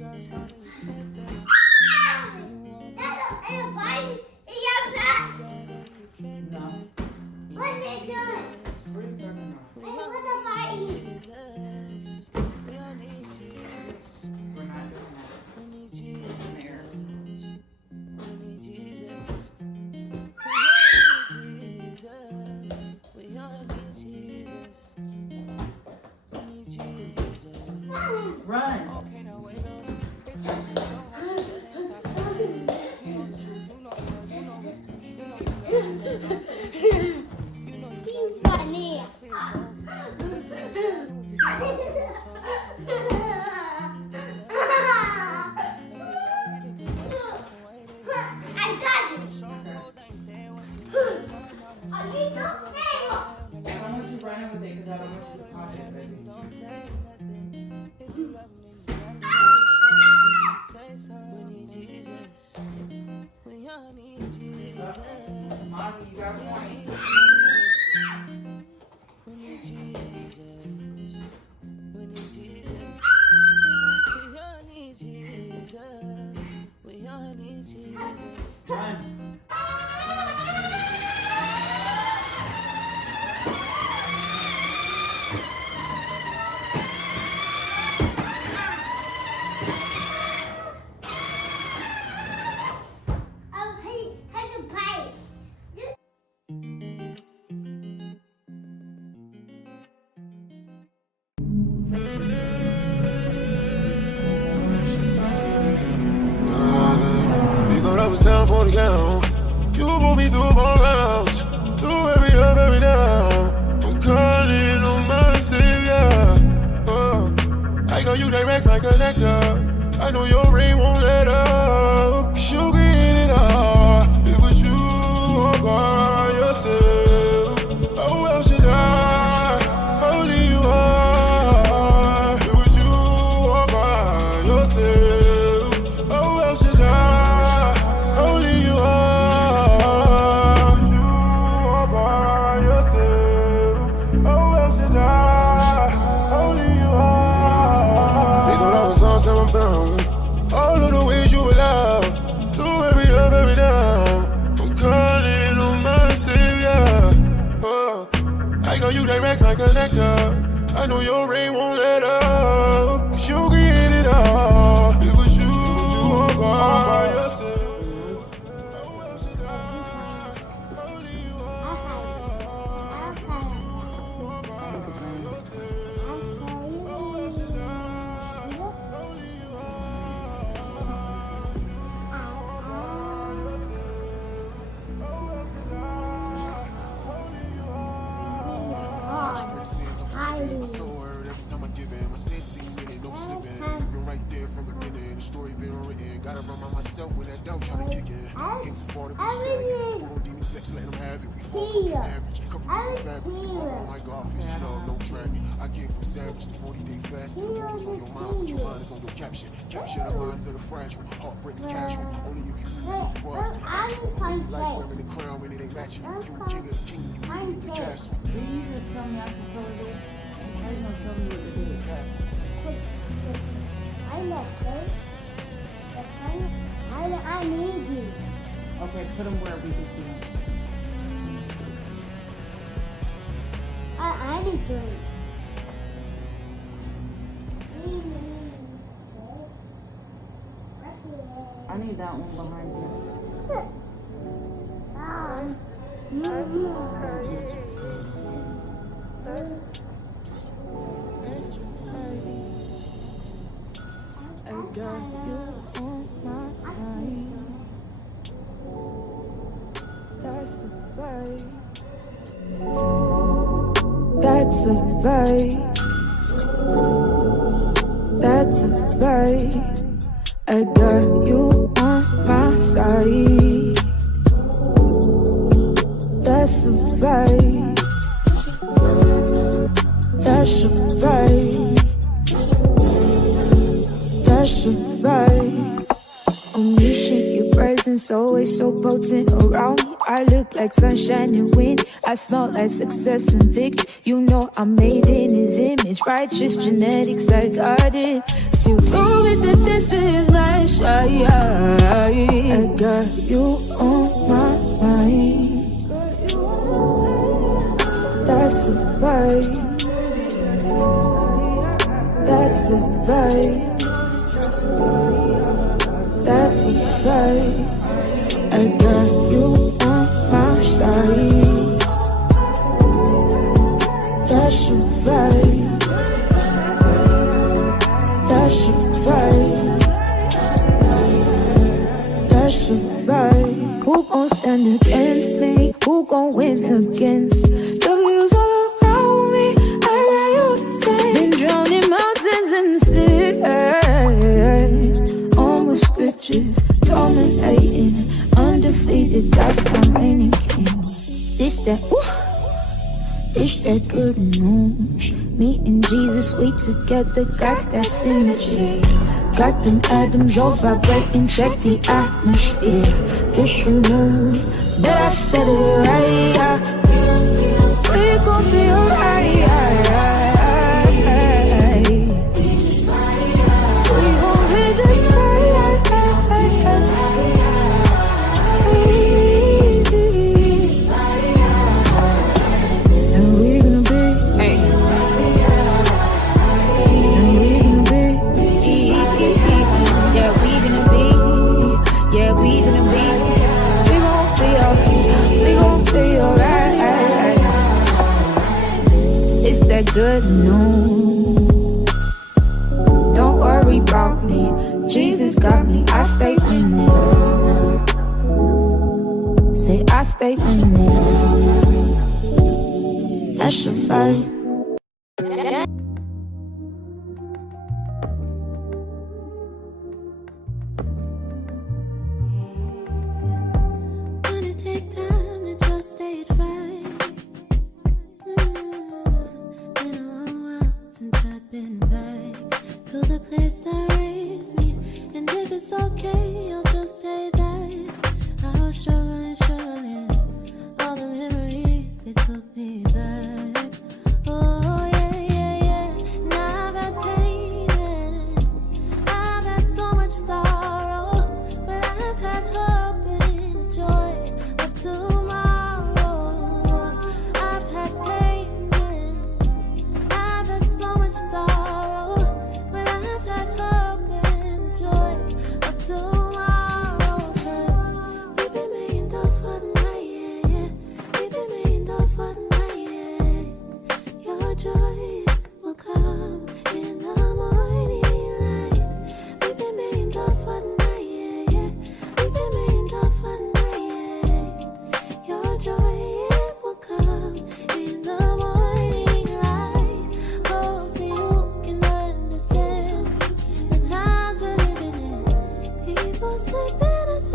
Run. You funny. I got it. I need no paper. I don't want you running with it because I don't want you to pop it, baby. Mommy, you got a point. Run. Was down for the count. You moved me through more rounds, through every up, every down. I'm calling on my savior. I got you direct like a connector. I know your ring won't let up. 'Cause you get it all. It was you all by yourself. Oh, how should I? Only you are. It was you all by yourself. Oh, how should I? All of the ways you allowed, through every up, every down. I'm calling on my savior. I got you direct like a connector. I know your ring won't let up. 'Cause you get it all. It was you all by yourself. I so heard every time I give in. My stance seem minute, no slipping. You've been right there from the beginning. The story been written. Gotta remind myself when that doubt trying to kick in. Came too far to be stagnant. Full on demons, let's let them have it. We fall from the average. Come from different fabric. Oh my God, fish love, no dragon. I came from savage to 40-day fast. The world is on your mind, but your mind is on your caption. Capture the minds of the fragile. Heartbreaks casual. Only if you knew who you was. Actual. It's like wearing the crown when it ain't matching you. You king of the kingdom, you rule in the castle. Didn't you just tell me I can color this? How you gonna tell me what to do with that? I need you. Okay, put them where we can see them. I need you. I need that one behind you. I got you on my mind. That's a vibe. That's a vibe. That's a vibe. I got you on my side. That's a vibe. That's a vibe. That's a vibe. On me, shake your presence, always so potent around me. I look like sunshine and wind. I smell like success and victory. You know I'm made in his image. Righteous genetics, I got it. So prove it that this is my shot. I got you on my mind. That's the vibe. That's the vibe. That's the vibe. I got you on my side. That's the vibe. That's the vibe. That's the vibe. Who gon' stand against me? Who gon' win against the views all around me? I lay you down. Been drowning mountains in the sea. On with scriptures, dominating, undefeated. That's my reigning king. This that good news. Me and Jesus, we together, got that synergy. Got them atoms all vibrating, check the atmosphere. This the mood, but I said it right. We gon' feel right. We gon' be just fine. And we gonna be, and we gonna be, yeah, we gonna be, yeah, we gonna be, we gon' be alright. It's that good news. Don't worry about me. Jesus got me. I stay winning. Say I stay winning. That's the vibe. Wanna take time to just stay advised. Been a long while since I've been back to the place that raised me. And if it's okay, I'll just say that I was struggling. All the memories, they took me back. Oh yeah. Now I've had pain and I've had so much sorrow, but I've had hope and the joy of tomorrow. I've had pain and I've had so much sorrow, but I've had hope and the joy of tomorrow. 'Cause we've been made up for the night, yeah. We've been made up for the night, yeah. Your joy will come in the morning light. We've been made up for the night, yeah. We've been made up for the night, yeah. Your joy will come in the morning light. Hope that you can understand the times we're living in. People slip in us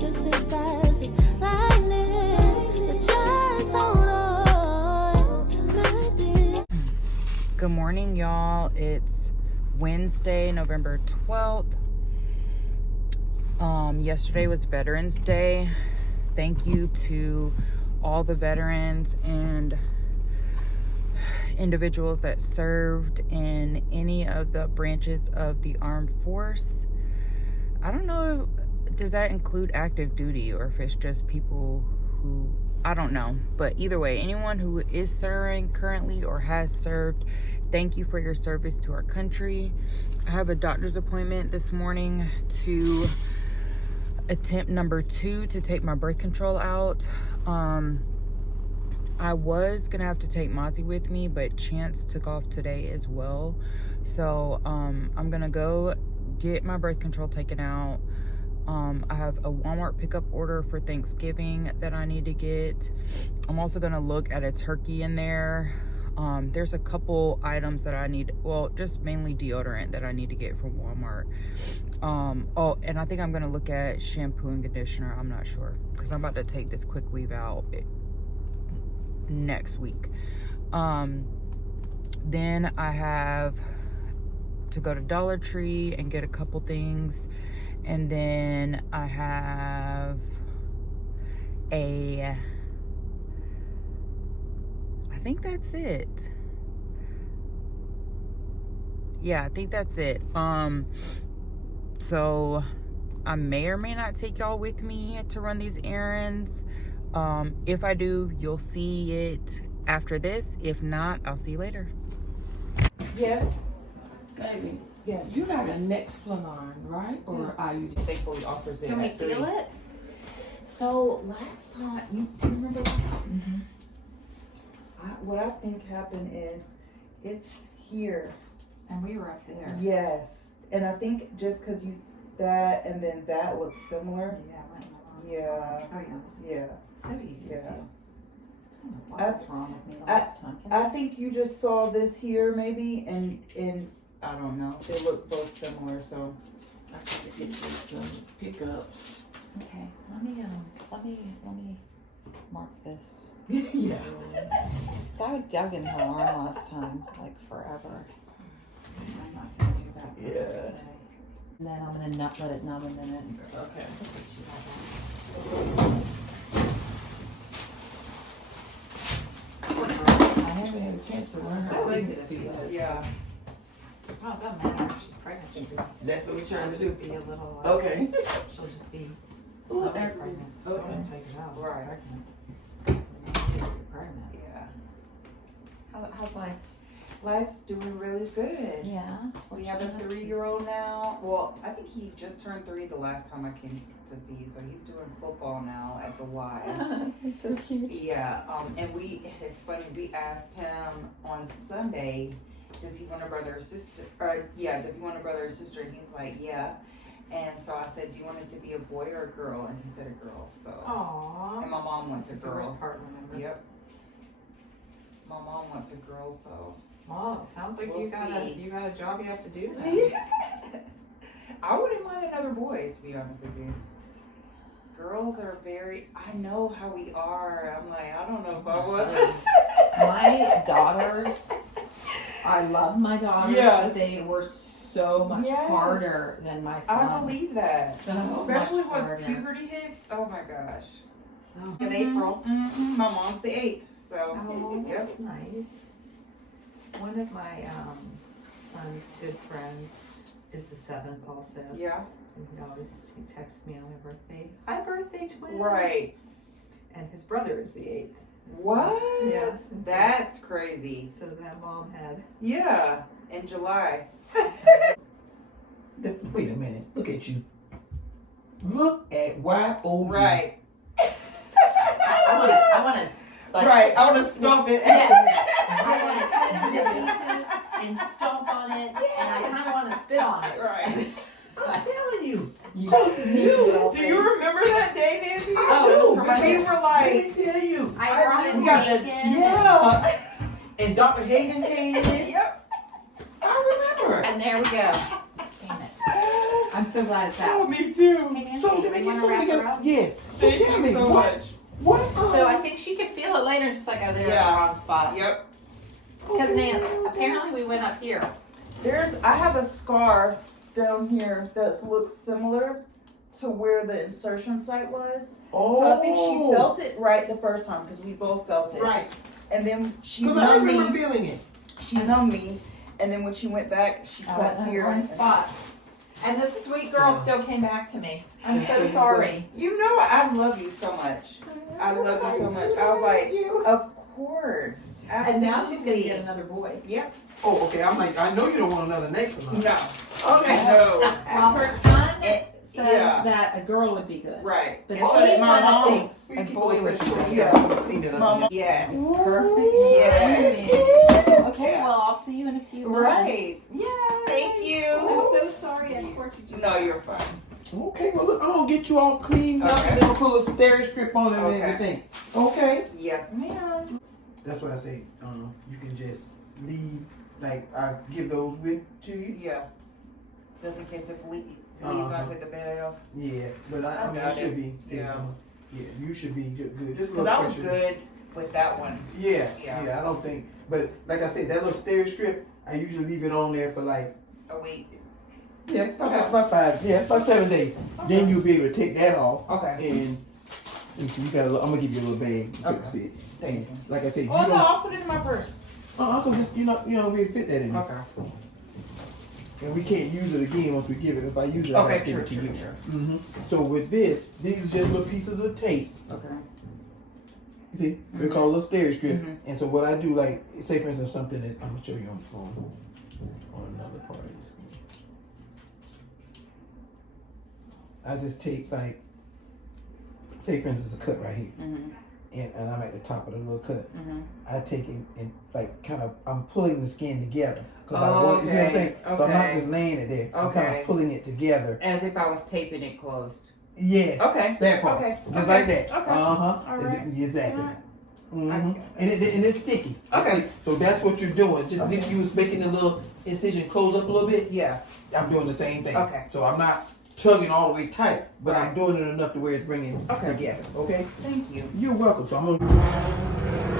just as fast as lightning, but just hold on, my dear. Good morning, y'all. It's Wednesday, November 12th. Yesterday was Veterans Day. Thank you to all the veterans and individuals that served in any of the branches of the armed force. I don't know, does that include active duty or if it's just people who, I don't know. But either way, anyone who is serving currently or has served, thank you for your service to our country. I have a doctor's appointment this morning to attempt number 2 to take my birth control out. I was gonna have to take Mozzie with me, but Chance took off today as well. So I'm gonna go get my birth control taken out. I have a Walmart pickup order for Thanksgiving that I need to get. I'm also gonna look at a turkey in there. There's a couple items that I need, well, just mainly deodorant that I need to get from Walmart. Oh, and I think I'm gonna look at shampoo and conditioner. I'm not sure because I'm about to take this quick weave out next week. Then I have to go to Dollar Tree and get a couple things, and then I have I think that's it. Yeah, I think that's it. So I may or may not take y'all with me to run these errands. If I do, you'll see it after this. If not, I'll see you later. Yes, baby. Yes. You got a neck splint on, right? Or are you Thankfully offers it. Can we at 3. feel it? So last time, do you remember last time? Mm-hmm. What I think happened is it's here. And we were up there. Yes. And I think just because you that and then that looks similar. Yeah, I went on Yeah. Oh yeah, this is Yeah. so easy to Yeah. do. I don't know what's wrong with me last time. Can I think you just saw this here maybe and I don't know. They look both similar, so I got to get this pick up. Okay, let me mark this. Yeah. So I dug in her arm last time, like forever. I'm not gonna do that for Yeah. today. And then I'm gonna not let it numb a minute. Okay. I haven't had a chance to run her So easy to pregnancy feel. test. Yeah. Oh, it doesn't matter if she's pregnant. That's what we're trying to She'll do. just be a little. Okay. She'll just be Ooh, pregnant. So I'm gonna take it out. Right. Pregnant. You're pregnant. Yeah. How's life? Life's doing really good. Yeah. We have a 3-year-old now. Well, I think he just turned 3 the last time I came to see you. So he's doing football now at the Y. You're so cute. Yeah. And it's funny, we asked him on Sunday, does he want a brother or sister? Does he want a brother or sister? And he was like, yeah. And so I said, do you want it to be a boy or a girl? And he said a girl. So. Aww. And my mom wants This is a the girl. worst part, remember? Yep. My mom wants a girl, so. Well, it sounds like We'll you got see. a job you have to do now. I wouldn't mind another boy, to be honest with you. Girls are I know how we are. I'm like, I don't know if I would. My daughters, I love my daughters, Yes. but they were so much Yes. harder than my son. I believe that. So Especially much when harder. puberty hits. Oh my gosh. So, in April. Mm-hmm. My mom's the 8th, so. Oh, Yep. that's nice. One of my son's good friends is the 7th also. Yeah. And he texts me on my birthday. Hi, birthday twin. Right. And his brother is the 8th. What? Yeah. That's crazy. So that mom had. Yeah. In July. Wait a minute. Look at you. Look at Y-O-U. Right. I want to. Like, Right. I want to stomp it. Yes. I want to cut it into pieces and stomp on it, and I kind of want to spit on it. Right. I'm telling you. Do you remember that day, Nancy? Oh, it was we horrendous. were Let like, me tell you. I brought in we got the, bacon. yeah. And Dr. Hagen came in. Yep. I remember. And there we go. Damn it. I'm so glad it's Oh, out. me too. Hey, Nancy, So you let me want get to wrap her something. up? Yes. So Thank tell you me so what? much. What? So I think she could feel it later and just like, oh, they're in the Yeah. wrong spot. Yep. Because Nance, apparently we went up here. I have a scar down here that looks similar to where the insertion site was. Oh. So I think she felt it right the first time because we both felt it. Right. And then she Because I numbed remember me. feeling it. She numbed me. And then when she went back, she I cut went in the here. wrong and- spot. And this sweet girl still came back to me. I'm so sorry. You know I love you so much. I love you so much. I was like, of course. Absolutely. And now she's going to get another boy. Yep. Oh, okay. I'm like, I know you don't want another next one. No. Okay. No. Well, her son says yeah. that a girl would be good. Right. But And she so did my kind of mom. thinks a boy would be good. Yeah. Mama. Yes. Perfect. Yes. timing. Okay, Yeah. well, I'll see you in a few months. Right. Yay. Thank you. I'm so sorry I tortured you. No, you're fine. Okay, well look, I'm gonna get you all cleaned up Okay. and then I'll put a stereo strip on it and Okay. everything. Okay. Yes, ma'am. That's what I say. You can just leave, like I give those with to you. Yeah. Just in case it bleeds. When Uh-huh. I take the bed off. Yeah, but I mean, got it should it. be. Yeah. Yeah, you should be good. Just a Because little I was pressure. good with that one. Yeah, Yeah. yeah, I don't think. But like I said, that little stereo strip, I usually leave it on there for like, A week. about 7 days. Then you'll be able to take that off Okay. and You see, you got a little, I'm gonna give you a little bag. You can see it. Thank you. Like I said, Oh no, I'll put it in my purse. Uncle, just we fit that in there. Okay. And we can't use it again once we give it. If I use it, I Okay, gotta give true, it to true, you. true. Mm-hmm. So with this, these are just little pieces of tape. Okay. You see, they're called little stereo strips. Mhm. And so what I do, like, say for instance, something that I'm gonna show you on the phone, on another part of the screen. I just take like, say for instance, a cut right here, and I'm at the top of the little cut. I take it and like kind of, I'm pulling the skin together. Cause I want, you see what I'm saying? So I'm not just laying it there. I'm kind of pulling it together. As if I was taping it closed. Yes. Okay. That part. Okay. Just like that. Okay. Uh-huh. All right. Exactly. All right. Mm-hmm. And it's sticky. Okay. So that's what you're doing. Just if you was making a little incision close up a little bit, Yeah. I'm doing the same thing. Okay. So I'm not tugging all the way tight, but I'm Right. doing it enough to where it's bringing it Okay. together. Okay? Thank you. You're welcome. So I'm gonna.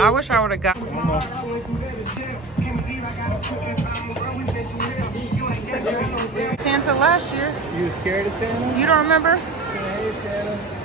I wish I would have got Santa last year. You was scared of Santa? You don't remember? Hey, Santa.